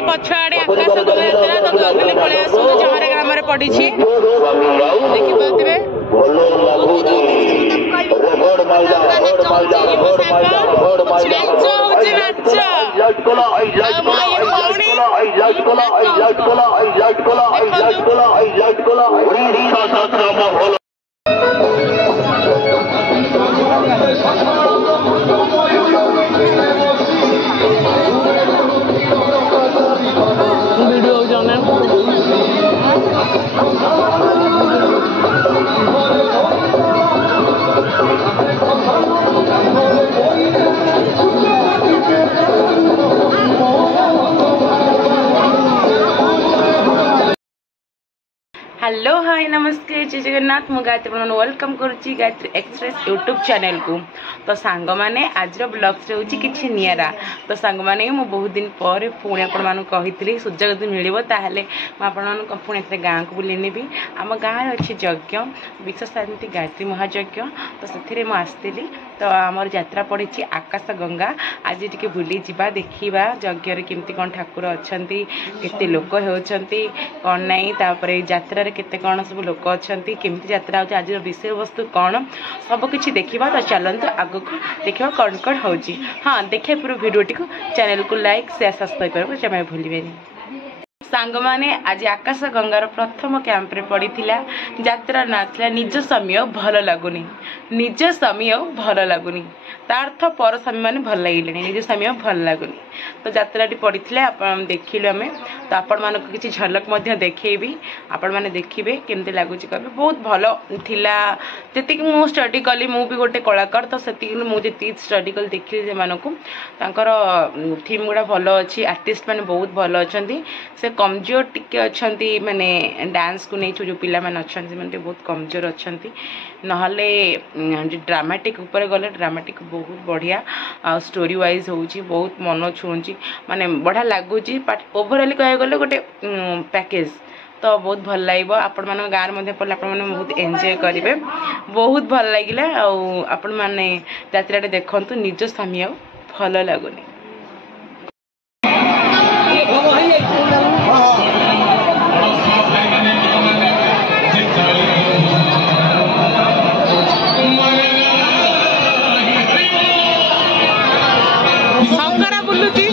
मंदिर पछआड़े आकाश गंगा यात्रा तो जल्दी पलि आसु जहाँ ग्राम पड़ी देखिए वीडियो जाने हेलो हाय नमस्ते जय जगन्नाथ मु गायत्री मन वेलकम करुच्ची गायत्री एक्सप्रेस यूट्यूब चैनल को। तो सांग मैंने आज ब्लग्स कि निरा तो सांग मैंने मु बहुत दिन पर पुणी आपण कही सुजोग यदि मिले ताहले पुणी गाँव को बुले नेबी आम गाँव अच्छे यज्ञ विश्व शांति गायत्री महायज्ञ तो से आसती तो आमर यात्रा पड़ी आकाश गंगा आज टी बुली जा देखा यज्ञ केमती कौन ठाकुर अच्छा केते लोक होती कौन नाई यात्रा केते कौन सब लोक अच्छा केमती यात्रा होची आज विषय वस्तु कौन सबकि देखा तो चलते आग को देखा कौन कौन हो हाँ देखिए पूरा वीडियोटी को चैनल को लाइक शेयर सब्सक्राइब करने जमा भूलिए। सांग माने आज आकाश गंगार प्रथम कैंप रे पड़ी यात्रा ना था निज समय भल लगुनि निज समय भल लगुनि तार्थ पर समय माने भल लगे निज समय भल लगुनि तो यात्राटी पड़ी देखिलु आम तो आपण मान किसी झलक देखी आपण मैंने देखिए केमती लगुच कह बहुत भल थिला जी मु स्टडी कली मु भी गोटे कलाकार तो से मुझे स्टडी कली देखी से थीम गुड़ा भल अच्छी आर्टिस्ट मैंने बहुत भल अच्छा से कमजोर टिके अच्छा माने डांस को नहीं जो पिला माने अच्छा मैंने बहुत कमजोर अच्छा नहले ड्रामाटिक ऊपर गले ड्रामाटिक बहुत बढ़िया स्टोरी वाइज होची बहुत मन छुँची माने बढ़िया लगुच ओवरऑल कह गले गोटे पैकेज तो बहुत भल लगे आपण मान गाँव पड़े आप बहुत एंजॉय करेंगे बहुत भल लगे आपण मैंने यात्रा देखु निज स्वामी भल लगुनि शंकरा बुलुची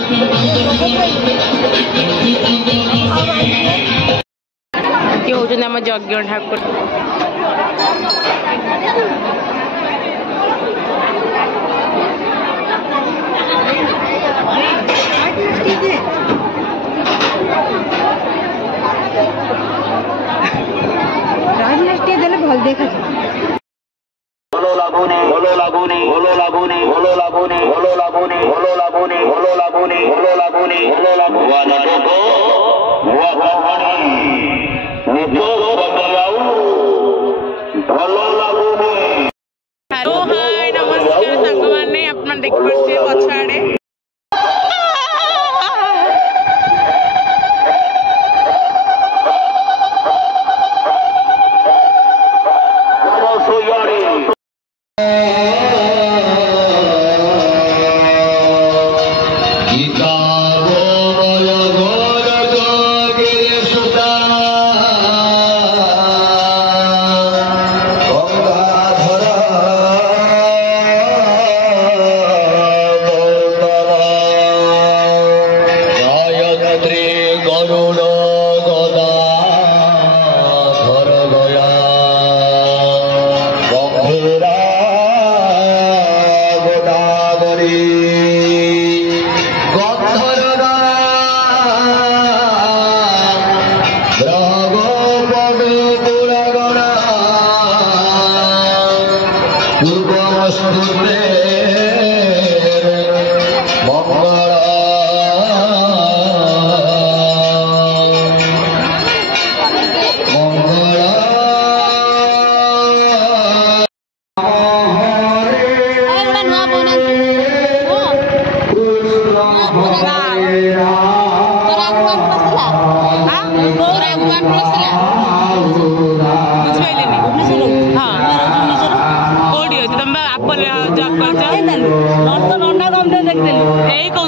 ये होचन आम यज्ञ ठाकुर राजनाट्य देले भल देखा भलो लागुनी भलो लागुनी भलो लागुनी भलो लागुनी भलो लागुनी भलो लागुनी भलो लागुनी भलो लागुनी भलो लागुनी देखो हुआ भगवानी निजो बदलाऊ भलो लागुनी। हेलो हाय नमस्कार सांग माने अपन देख पड़छे पछाड़े कौन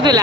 कहला